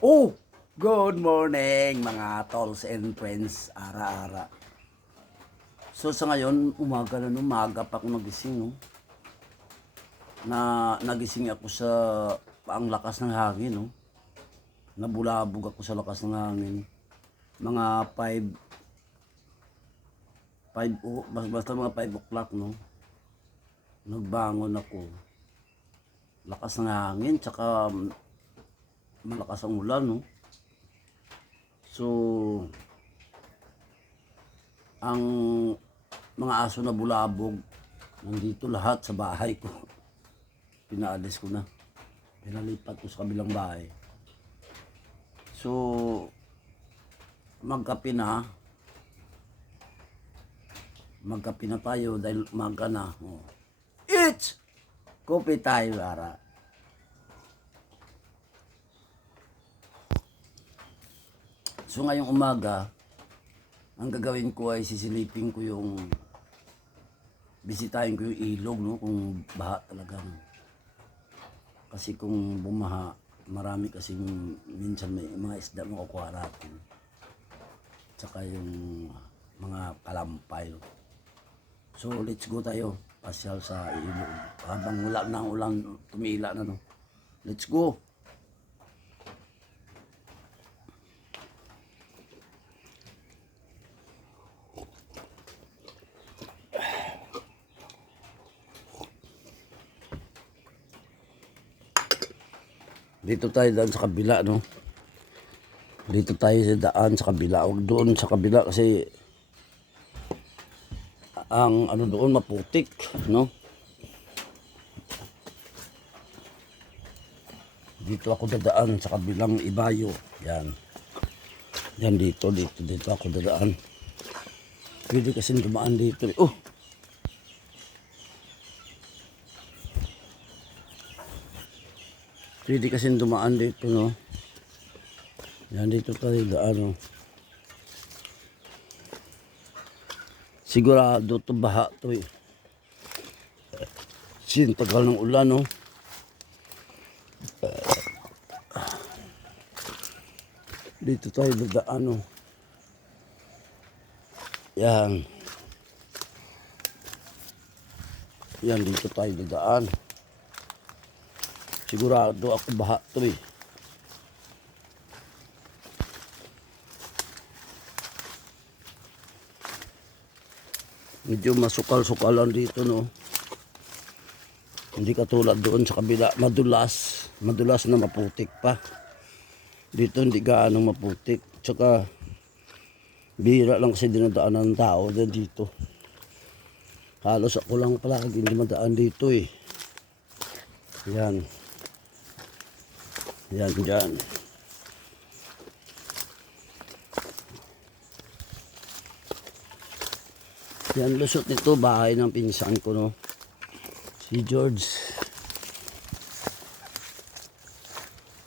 Oh, good morning mga tolls and friends, ara-ara. So sa ngayon, umaga pa ako nagising, no? Nagising ako sa ang lakas ng hangin, no? Nabulabog ako sa lakas ng hangin. Mga 5 basta mga 5 o'clock, no? Nagbangon ako. Lakas ng hangin, tsaka malakas ang ulan, no? So, ang mga aso na bulabog, nandito lahat sa bahay ko. Pinaalis ko na. Pinalipat ko sa kabilang bahay. So, magkape na tayo dahil umaga na. Oh. It's! Kopi tayo, ara. So ngayong umaga, ang gagawin ko ay sisilipin ko yung bisitahin ko yung ilog, no, kung baha talaga. Kasi kung bumaha, marami kasi minsan may mga isda makukuha natin. Tsaka yung mga kalampay. So let's go tayo, pasyal sa ilog. Habang wala na ang ulan, tumila na, no. Let's go. Dito tayo daan sa kabila, no? Dito tayo sa daan sa kabila. Huwag doon sa kabila kasi ang ano doon maputik, no? Dito ako dadaan sa kabilang ibayo. Yan. Yan dito ako dadaan. Pwede kasi dumaan dito. Oh! Pwede kasi dumaan dito, no? Yan, dito tayo daan, no? Sigurado to baha to, eh. Tagal ng ulan, no? Dito tayo dadaan, no? Yan. Yan, dito tayo dadaan. Sigurado ako baha to, eh. Medyo masukal-sukalan dito, no. Hindi katulad doon sa kabila, madulas na maputik pa. Dito hindi gaano maputik. Tsaka bihira lang kasi dinadaanan ng tao dito. Halos ako lang palagi hindi madaan dito, eh. Yan. Yan, dyan. Yan, lusot nito, bahay ng pinsan ko, no? Si George.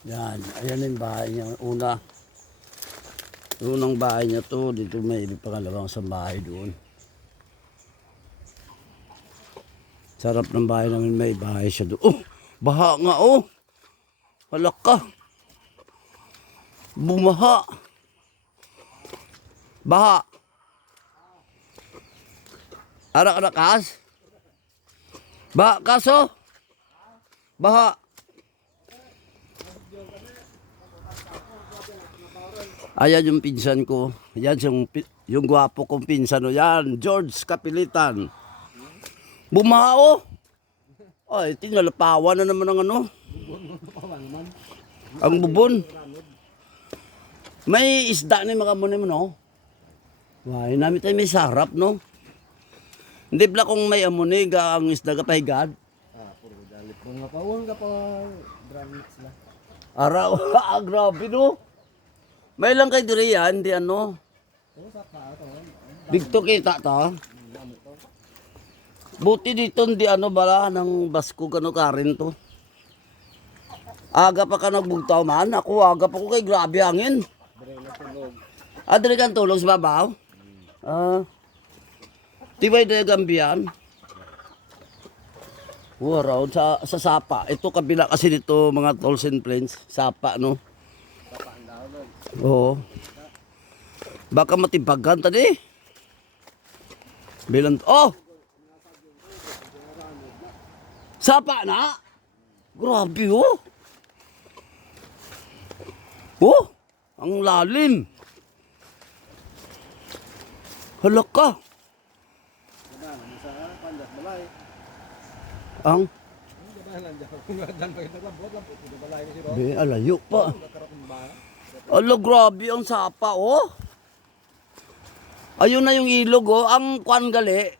Yan, ayan yung bahay niya. Unang bahay niya to. Dito may pangalawang sa bahay doon. Sarap ng bahay namin, may bahay siya doon. Oh! Baha nga, oh! Halaka! Bumaha! Baha! Arak-arakas? Baha kaso? Baha! Ayan yung pinsan ko. Yan yung gwapo kong pinsan. Yan, George Kapilitan. Bumaha, oh! Ay, tinalapawan na naman ang ano. Ang bubon. May isda na makamunin mo, no? Why, namin tayo may sarap, no? Hindi pala kung may amuni, ang isda ka pahigad. Puro dalit. Mga pawon ka pa, dramix na. Araw, grabe, no? May lang kayo diri yan, di ano? Bigto kita to. Buti dito, di ano bala, ng basko gano karin to. Aga pa ka nagbugtaw man, ako aga pa ko kay grabe hangin. Adre kan tulog sa babaw? Tibay na gambiyan. Around sa sapa. Ito kabila kasi dito mga tolls and plains. Sapa, no? Oo. Baka matibagan tadi. Bilang, oh! Sapa na? Grabe oh. Oh, ang lalim. Hala ka. Ang Be, alayo pa. Ala, grabe ang sapa oh. Ayun na yung ilog oh, ang kwan gali.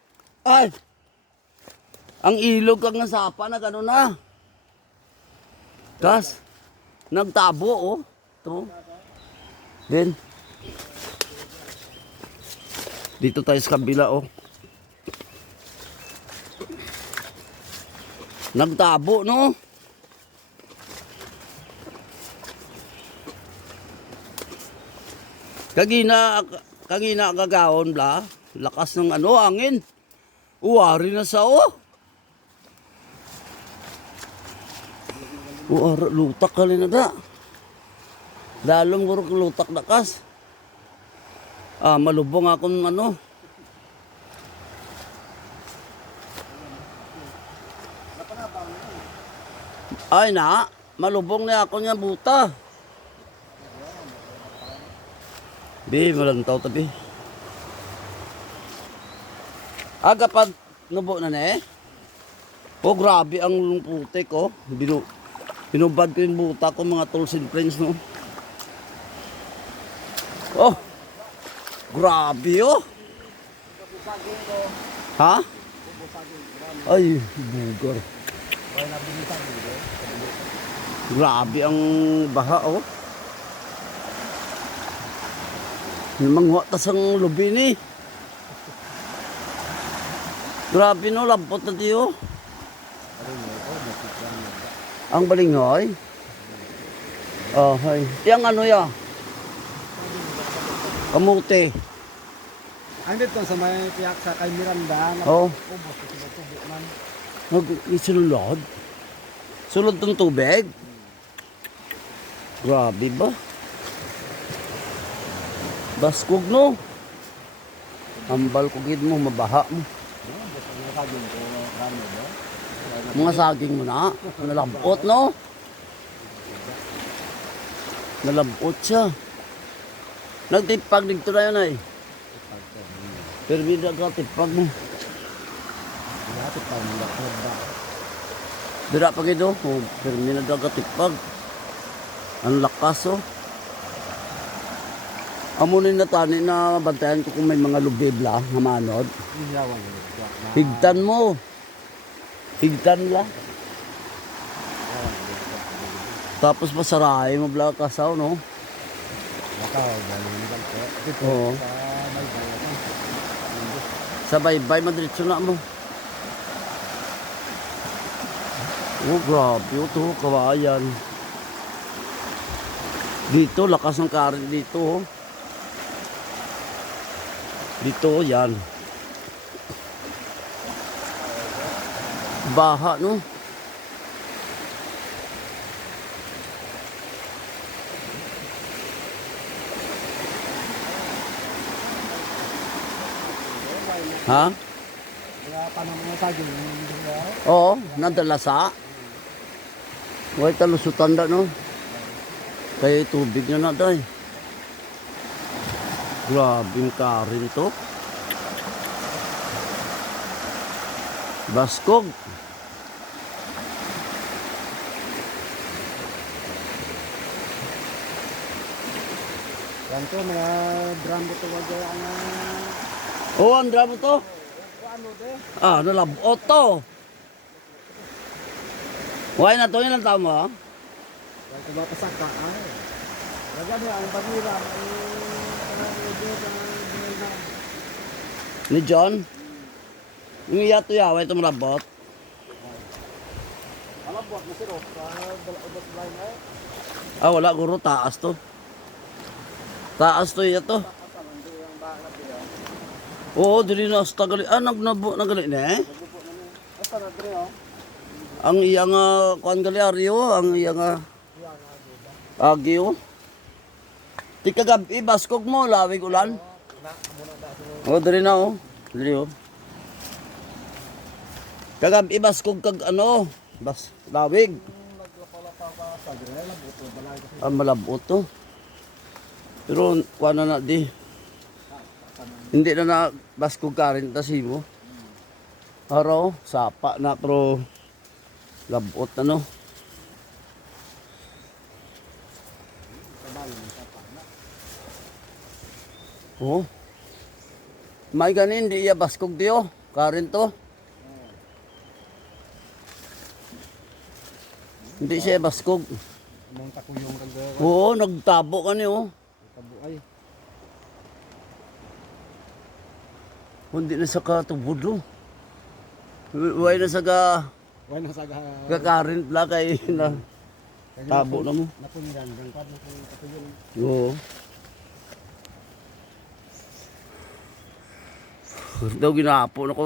Ay. Ang ilog kag nga sapa na gano'n na. Kas. Nagtabo oh. To. Then. Dito tayo sa kabila oh. Nagtabo no. Kagina gagawon bla. Lakas ng ano, hangin. Uwari na sa oh. Uwari, lutak ka rin na da. Dalong buruk lutak na kas. Malubong akong ano. Ay na, malubong na ako niya buta. Bi, malantaw tabi. Aga pa nubo na eh. Oh, grabe ang putik oh. Binubad ko yung buta ko mga tools and friends no. Oh, grabe oh. Ha? Ay, bugar. Grabe ang baha oh. Mangwa tas ang lubi ni. Grabe no, lampot na tiyo. Ang balinghoy? Oh, hay. Yang ano ya? Kamuti. Ang dito sa may tiyak sa kay Miranda. Oh. Ubos ko sa tubo man. Nag-isulod? Sulod ng tubig? Grabe ba? Baskog no? Ambal kugid mo, mabaha mo. Mga saging mo na. Nalambot no? Nalambot siya. Nagtipag dito na yun ay. Pero hindi nagtipag mo. Dira pa gido, pero hindi nagtipag. Ang lakas oh. Amunin na tani na bantayan ko kung may mga lubibla na manod. Higtan mo. Higtan la. Tapos masarahay mo bla kasaw no. Oo. Sa baybay madiretso na mo. Oh, grabe ito, kawayan. Dito, lakas ng karin dito oh. Dito, yan. Baha, no? Ha? Kaya paano mga saging? Oo, nadalasa. Huwag talusutan da, no? Kaya tubig na na, day. Grabing karin to. Baskog. Yan to, mga drum ito wag ang Oo, ang drama to. ano de? Nalabot to. Huwag na to, yun ang tama, ha? Wag ko ba pasaka ay. Lagyan niya ang banira Ni John. Yung yato yawa, ito malabot. Alam buat mo siro sa ubos line ay. Wala, guro, taas to. Taas to, yato. Oo, dili na sa tagali. Nagali na eh. Asa na dre oh. Ang iyang kuan gali aryo, ang iyang agyo. Di kagabi, baskog mo, lawig ulan. O, dali na o. Dali o. Kagabi, baskog kag ano, lawig. Ang malabot to. Pero, kuha na di. Hindi na baskog ka rin, tasi mo. Araw, sapa na, pero labot ano. Oh. May ganin, di iya baskog diyo. Karin to. Hindi siya baskog. Mong takuyong kag Oo, nagtabo ka niyo. kabuay. Hindi na sa katubudo. Huwag na sa Why na saga kakarin pala kay na tabo na mo. napunyan gang pad na takuyong. Oo. Daw ginapon ako.